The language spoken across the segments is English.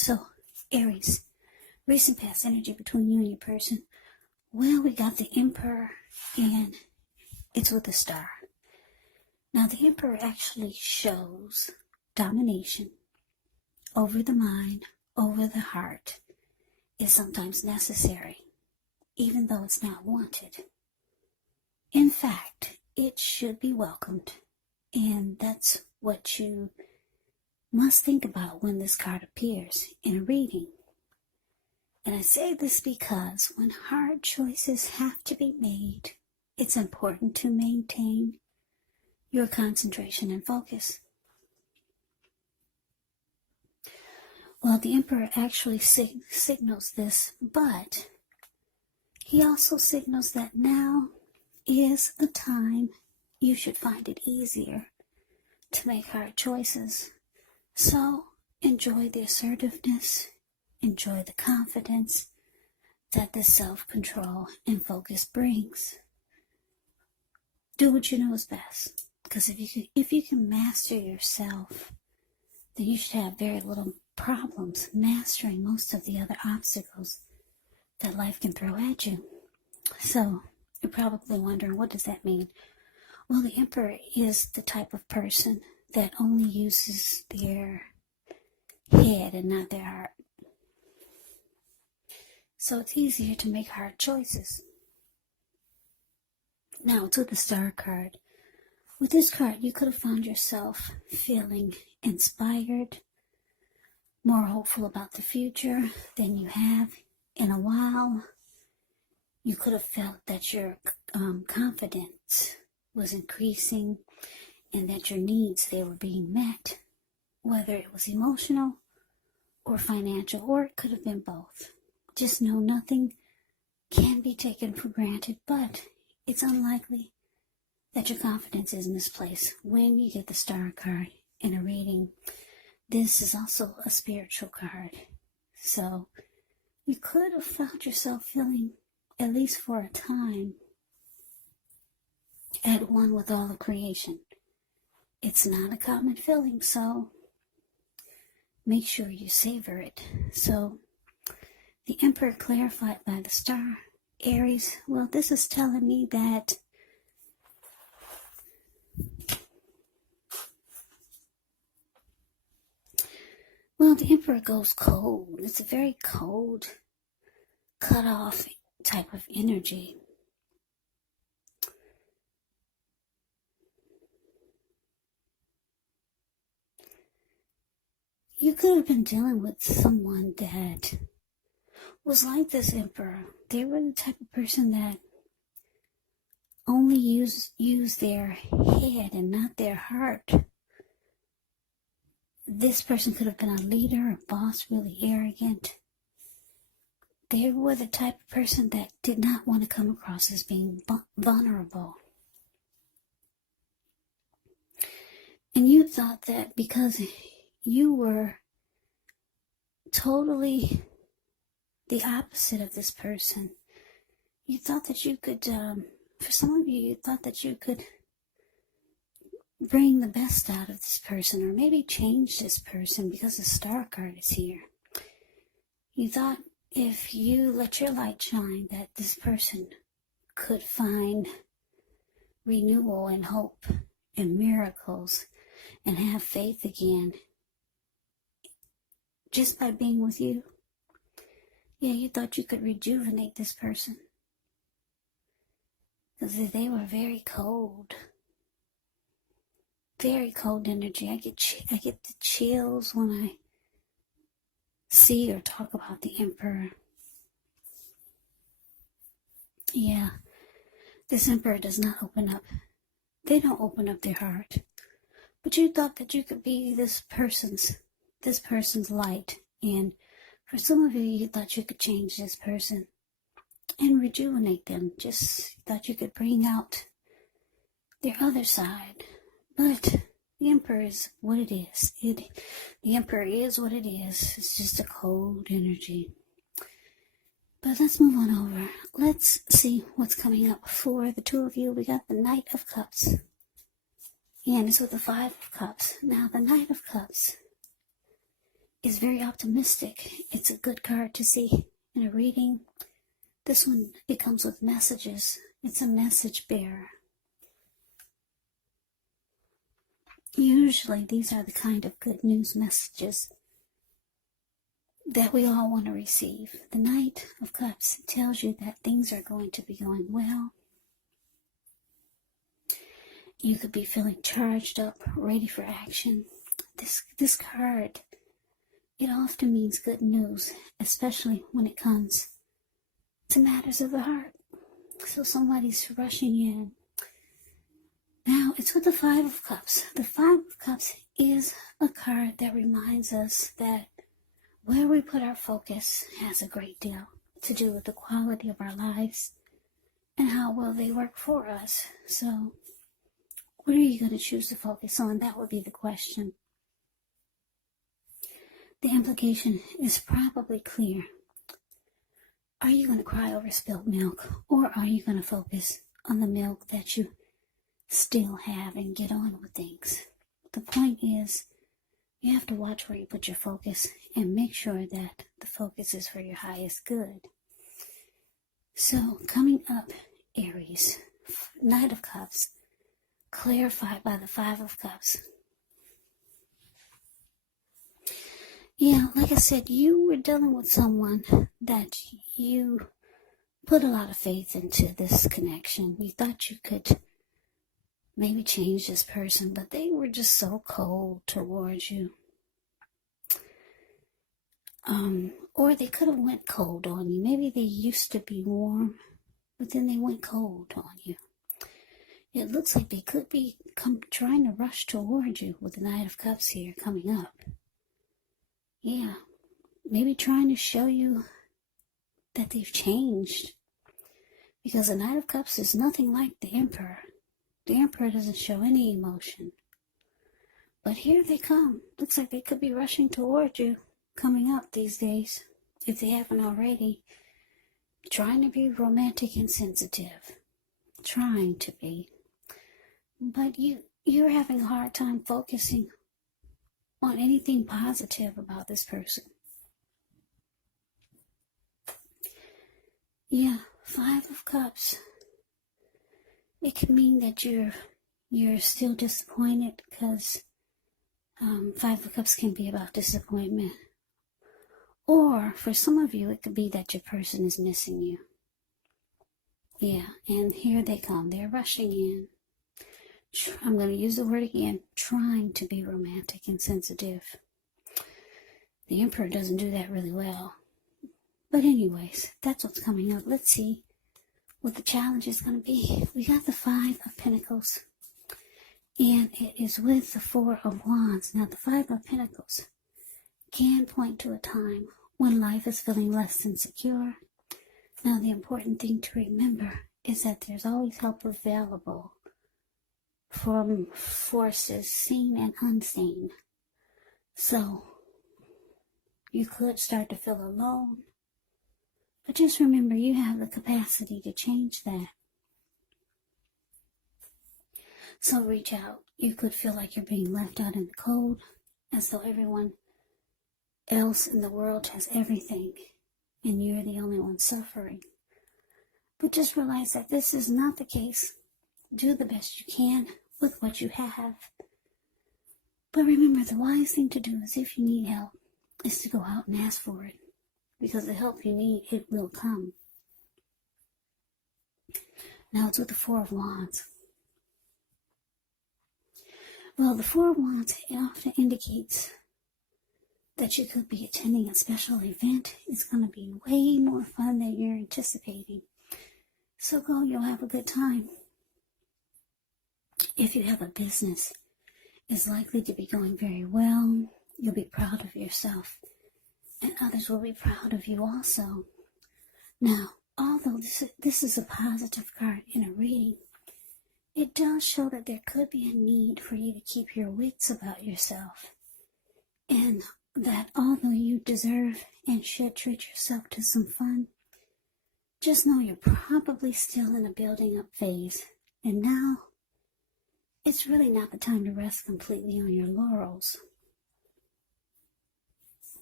So, Aries, recent past energy between you and your person. Well, we got the Emperor, and it's with a star. Now, the Emperor actually shows domination over the mind, over the heart, is sometimes necessary, even though it's not wanted. In fact, it should be welcomed, and that's what you must think about when this card appears in a reading. And I say this because when hard choices have to be made, it's important to maintain your concentration and focus. Well, the Emperor actually signals this, but he also signals that now is the time you should find it easier to make hard choices. So enjoy the assertiveness, enjoy the confidence that the self-control and focus brings. Do what you know is best, because if you can master yourself, then you should have very little problems mastering most of the other obstacles that life can throw at you. So you're probably wondering, what does that mean? Well, the Emperor is the type of person that only uses their head and not their heart. So it's easier to make hard choices. Now, it's with the Star card. With this card, you could have found yourself feeling inspired, more hopeful about the future than you have in a while. You could have felt that your confidence was increasing and that your needs, they were being met, whether it was emotional or financial, or it could have been both. Just know nothing can be taken for granted, but it's unlikely that your confidence is misplaced when you get the Star card in a reading. This is also a spiritual card. So you could have found yourself feeling, at least for a time, at one with all of creation. It's not a common feeling, so make sure you savor it. So the Emperor clarified by the Star, Aries, well, this is telling me that the Emperor goes cold. It's a very cold, cut off type of energy. You could have been dealing with someone that was like this Emperor. They were the type of person that only use their head and not their heart. This person could have been a leader, a boss, really arrogant. They were the type of person that did not want to come across as being vulnerable. And you thought that because you were totally the opposite of this person, you thought that you could, for some of you thought that you could bring the best out of this person, or maybe change this person because the Star card is here. You thought if you let your light shine that this person could find renewal and hope and miracles and have faith again just by being with you. Yeah, you thought you could rejuvenate this person because they were very cold. Very cold energy. I get the chills when I see or talk about the Emperor. Yeah, this Emperor does not open up. They don't open up their heart. But you thought that you could be this person's light. And for some of you, you thought you could change this person and rejuvenate them. Just thought you could bring out their other side. But the Emperor is what it is. The Emperor is what it is. It's just a cold energy. But let's move on over. Let's see what's coming up for the two of you. We got the Knight of Cups. And it's with the Five of Cups. Now, the Knight of Cups is very optimistic. It's a good card to see in a reading. This one, it comes with messages. It's a message bearer. Usually these are the kind of good news messages that we all want to receive. The Knight of Cups tells you that things are going to be going well. You could be feeling charged up, ready for action. This card, it often means good news, especially when it comes to matters of the heart. So somebody's rushing in. Now, it's with the Five of Cups. The Five of Cups is a card that reminds us that where we put our focus has a great deal to do with the quality of our lives and how well they work for us. So, what are you going to choose to focus on? That would be the question. The implication is probably clear. Are you going to cry over spilled milk, or are you going to focus on the milk that you still have and get on with things? The point is, you have to watch where you put your focus and make sure that the focus is for your highest good. So, coming up, Aries, Knight of Cups, clarified by the Five of Cups. Yeah, like I said, you were dealing with someone that you put a lot of faith into this connection. You thought you could maybe change this person, but they were just so cold towards you. Or they could have went cold on you. Maybe they used to be warm, but then they went cold on you. It looks like they could be trying to rush towards you with the Knight of Cups here coming up. Yeah, maybe trying to show you that they've changed. Because the Knight of Cups is nothing like the Emperor. The Emperor doesn't show any emotion. But here they come. Looks like they could be rushing towards you coming up these days, if they haven't already. Trying to be romantic and sensitive. Trying to be. But you're having a hard time focusing on anything positive about this person. Yeah, Five of Cups. It can mean that you're still disappointed because Five of Cups can be about disappointment. Or for some of you, it could be that your person is missing you. Yeah, and here they come. They're rushing in. I'm going to use the word again, trying to be romantic and sensitive. The Emperor doesn't do that really well. But anyways, that's what's coming up. Let's see what the challenge is going to be. We got the Five of Pentacles, and it is with the Four of Wands. Now, the Five of Pentacles can point to a time when life is feeling less than secure. Now, the important thing to remember is that there's always help available from forces seen and unseen. So, you could start to feel alone. But just remember, you have the capacity to change that. So reach out. You could feel like you're being left out in the cold, as though everyone else in the world has everything, and you're the only one suffering. But just realize that this is not the case. Do the best you can with what you have. But remember, the wise thing to do is, if you need help, is to go out and ask for it. Because the help you need, it will come. Now it's with the Four of Wands. Well, the Four of Wands, it often indicates that you could be attending a special event. It's going to be way more fun than you're anticipating. So go, you'll have a good time. If you have a business, it's likely to be going very well. You'll be proud of yourself. And others will be proud of you also. Now, although this is a positive card in a reading, it does show that there could be a need for you to keep your wits about yourself. And that although you deserve and should treat yourself to some fun, just know you're probably still in a building up phase. And now, it's really not the time to rest completely on your laurels.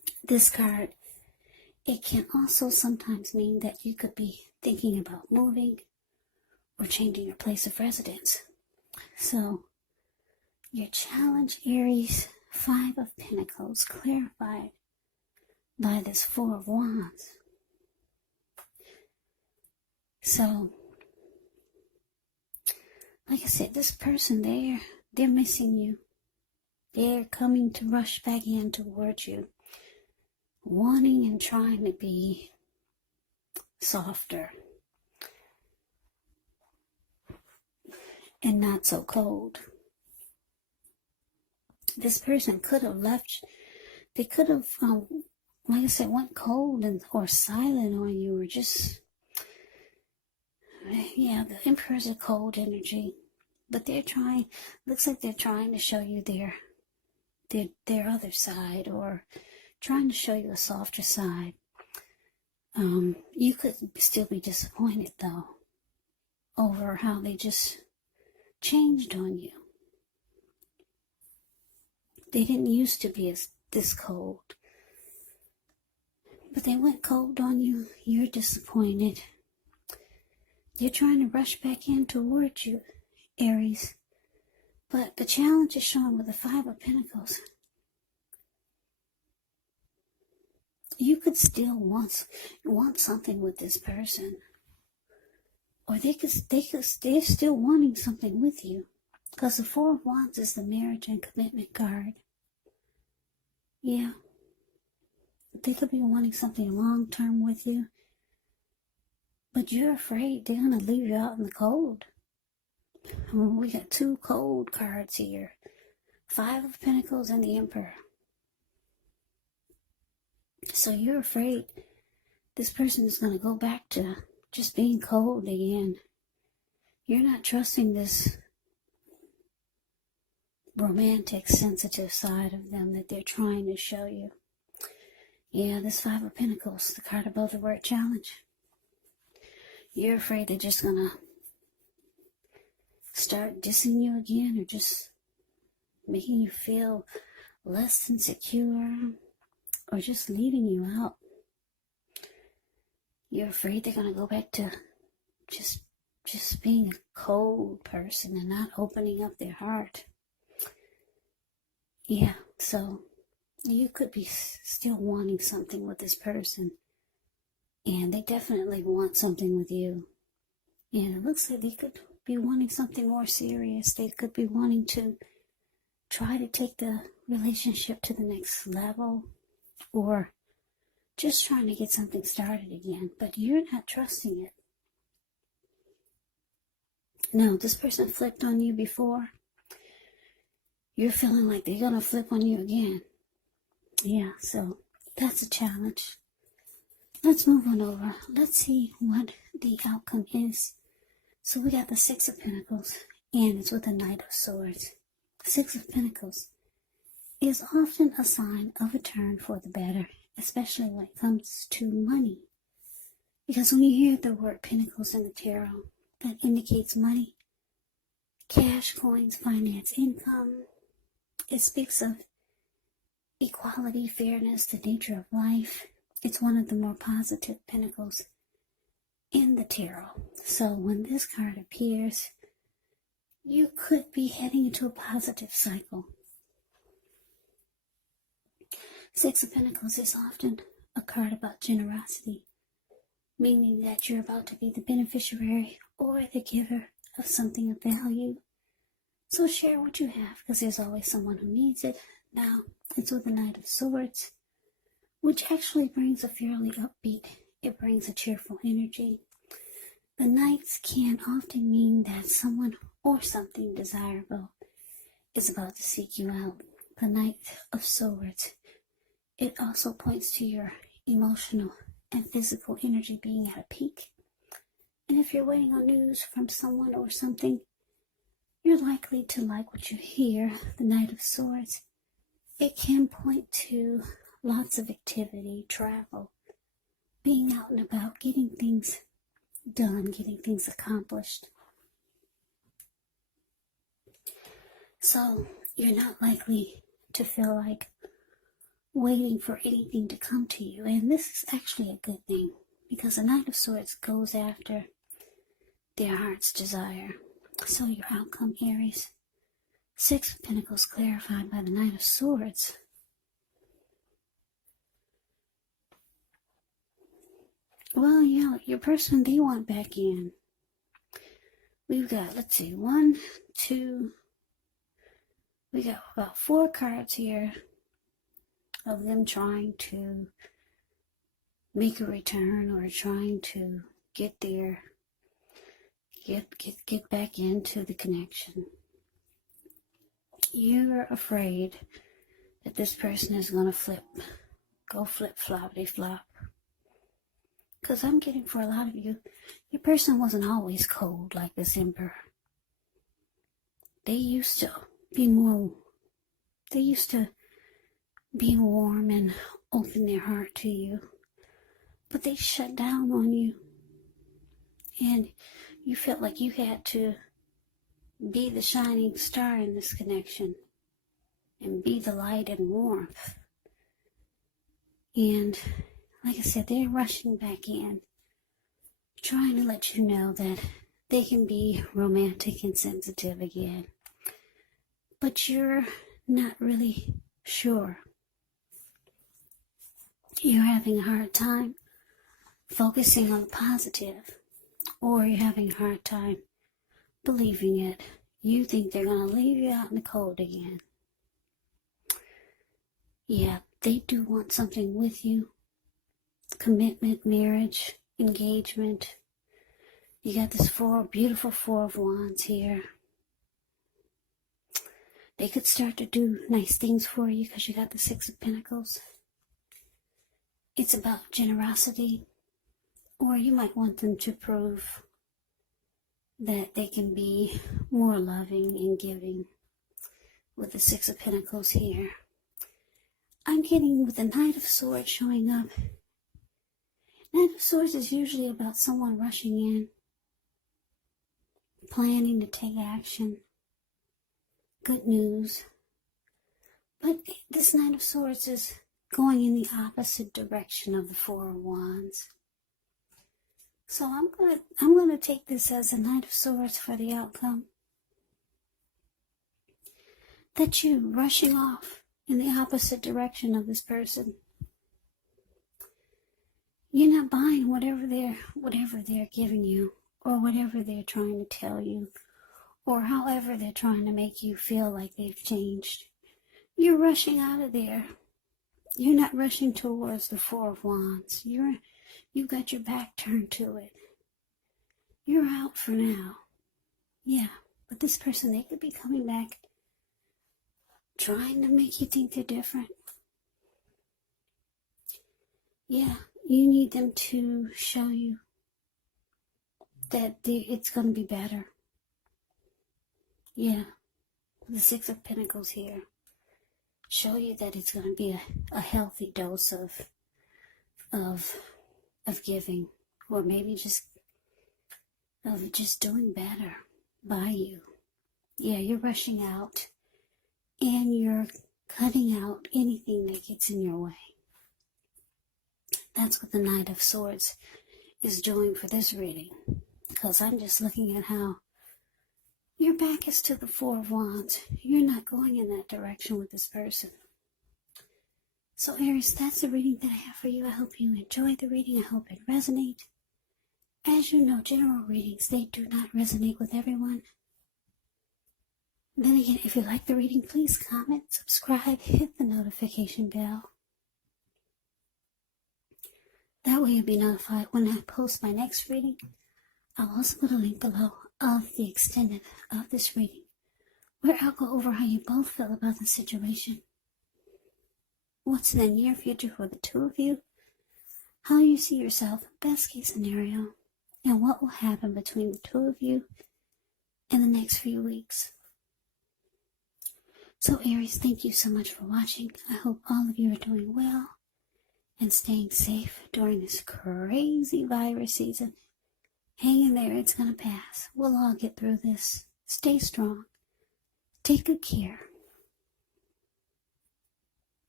this card, it can also sometimes mean that you could be thinking about moving or changing your place of residence. So, your challenge, Aries, 5 of Pentacles, clarified by this 4 of Wands. So, like I said, this person, they're missing you. They're coming to rush back in towards you, wanting and trying to be softer and not so cold. This person could have left. They could have, like I said, went cold or silent on you, or just, yeah, the Emperor's a cold energy, but they're trying. Looks like they're trying to show you their other side, or trying to show you a softer side. You could still be disappointed though over how they just changed on you. They didn't used to be this cold, but they went cold on you. You're disappointed. They're trying to rush back in towards you, Aries. But the challenge is shown with the 5 of Pentacles. You could still want something with this person, or they're still wanting something with you, because the 4 of Wands is the marriage and commitment card. Yeah, they could be wanting something long-term with you, but you're afraid they're going to leave you out in the cold. We got 2 cold cards here, 5 of Pentacles and the Emperor. So you're afraid this person is going to go back to just being cold again. You're not trusting this romantic, sensitive side of them that they're trying to show you. Yeah, this 5 of Pentacles, the card above the word challenge. You're afraid they're just going to start dissing you again, or just making you feel less than secure, or just leaving you out. You're afraid they're going to go back to just being a cold person and not opening up their heart. Yeah, so you could be still wanting something with this person, and they definitely want something with you. And it looks like they could be wanting something more serious. They could be wanting to try to take the relationship to the next level, or just trying to get something started again, but you're not trusting it. No, this person flipped on you before. You're feeling like they're going to flip on you again. Yeah, so that's a challenge. Let's move on over. Let's see what the outcome is. So we got the 6 of Pentacles, and it's with the Knight of Swords. 6 of Pentacles is often a sign of a turn for the better, especially when it comes to money. Because when you hear the word Pentacles in the tarot, that indicates money, cash, coins, finance, income. It speaks of equality, fairness, the nature of life. It's one of the more positive pentacles in the tarot. So when this card appears, you could be heading into a positive cycle. 6 of Pentacles is often a card about generosity, meaning that you're about to be the beneficiary or the giver of something of value. So share what you have, because there's always someone who needs it. Now, it's with the Knight of Swords, which actually brings a fairly upbeat, it brings a cheerful energy. The Knights can often mean that someone or something desirable is about to seek you out. The Knight of Swords, it also points to your emotional and physical energy being at a peak. And if you're waiting on news from someone or something, you're likely to like what you hear. The Knight of Swords, it can point to lots of activity, travel, being out and about, getting things done, getting things accomplished. So you're not likely to feel like waiting for anything to come to you. And this is actually a good thing, because the Knight of Swords goes after their heart's desire. So your outcome, Aries. Six of Pentacles clarified by the Knight of Swords. Well, yeah, your person, they want back in. We've got, let's see, one, two, we got about 4 cards here of them trying to make a return or trying to get back into the connection. You're afraid that this person is going to go flip-floppity-flop. Because I'm getting, for a lot of you, your person wasn't always cold like this Emperor. They used to be warm and open their heart to you. But they shut down on you. And you felt like you had to be the shining star in this connection and be the light and warmth. And like I said, they're rushing back in, trying to let you know that they can be romantic and sensitive again. But you're not really sure. You're having a hard time focusing on the positive, or you're having a hard time believing it. You think they're going to leave you out in the cold again. Yeah, they do want something with you. Commitment, marriage, engagement. You got this beautiful 4 of Wands here. They could start to do nice things for you because you got the 6 of Pentacles. It's about generosity. Or you might want them to prove that they can be more loving and giving with the 6 of Pentacles here. I'm getting with the Knight of Swords showing up. Knight of Swords is usually about someone rushing in, planning to take action, good news. But this Knight of Swords is going in the opposite direction of the 4 of Wands. So I'm gonna take this as a Knight of Swords for the outcome. That you're rushing off in the opposite direction of this person. You're not buying whatever they're giving you, or whatever they're trying to tell you, or however they're trying to make you feel like they've changed. You're rushing out of there. You're not rushing towards the 4 of Wands. You've got your back turned to it. You're out for now. Yeah, but this person, they could be coming back trying to make you think they're different. Yeah, you need them to show you that it's going to be better. Yeah, the 6 of Pentacles here. Show you that it's going to be a healthy dose of giving, or maybe just doing better by you. Yeah, you're rushing out, and you're cutting out anything that gets in your way. That's what the Knight of Swords is doing for this reading, because I'm just looking at how your back is to the 4 of Wands. You're not going in that direction with this person. So Aries, that's the reading that I have for you. I hope you enjoyed the reading. I hope it resonates. As you know, general readings, they do not resonate with everyone. Then again, if you like the reading, please comment, subscribe, hit the notification bell. That way you'll be notified when I post my next reading. I'll also put a link below of the extended of this reading, where I'll go over how you both feel about the situation. What's in the near future for the 2 of you? How you see yourself, best case scenario, and what will happen between the 2 of you in the next few weeks. So Aries, thank you so much for watching. I hope all of you are doing well and staying safe during this crazy virus season. Hang in there, it's going to pass. We'll all get through this. Stay strong. Take good care.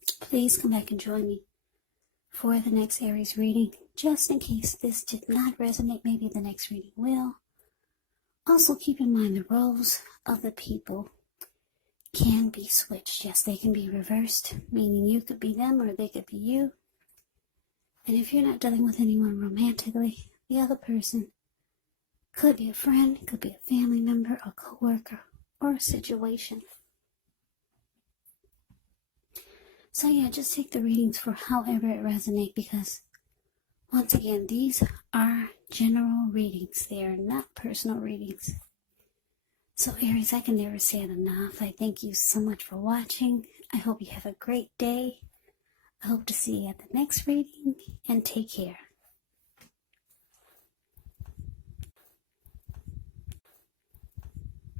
Please come back and join me for the next Aries reading. Just in case this did not resonate, maybe the next reading will. Also keep in mind the roles of the people can be switched. Yes, they can be reversed, meaning you could be them or they could be you. And if you're not dealing with anyone romantically, the other person could be a friend, could be a family member, a co-worker, or a situation. So yeah, just take the readings for however it resonates, because once again, these are general readings. They are not personal readings. So Aries, I can never say it enough. I thank you so much for watching. I hope you have a great day. I hope to see you at the next reading, and take care.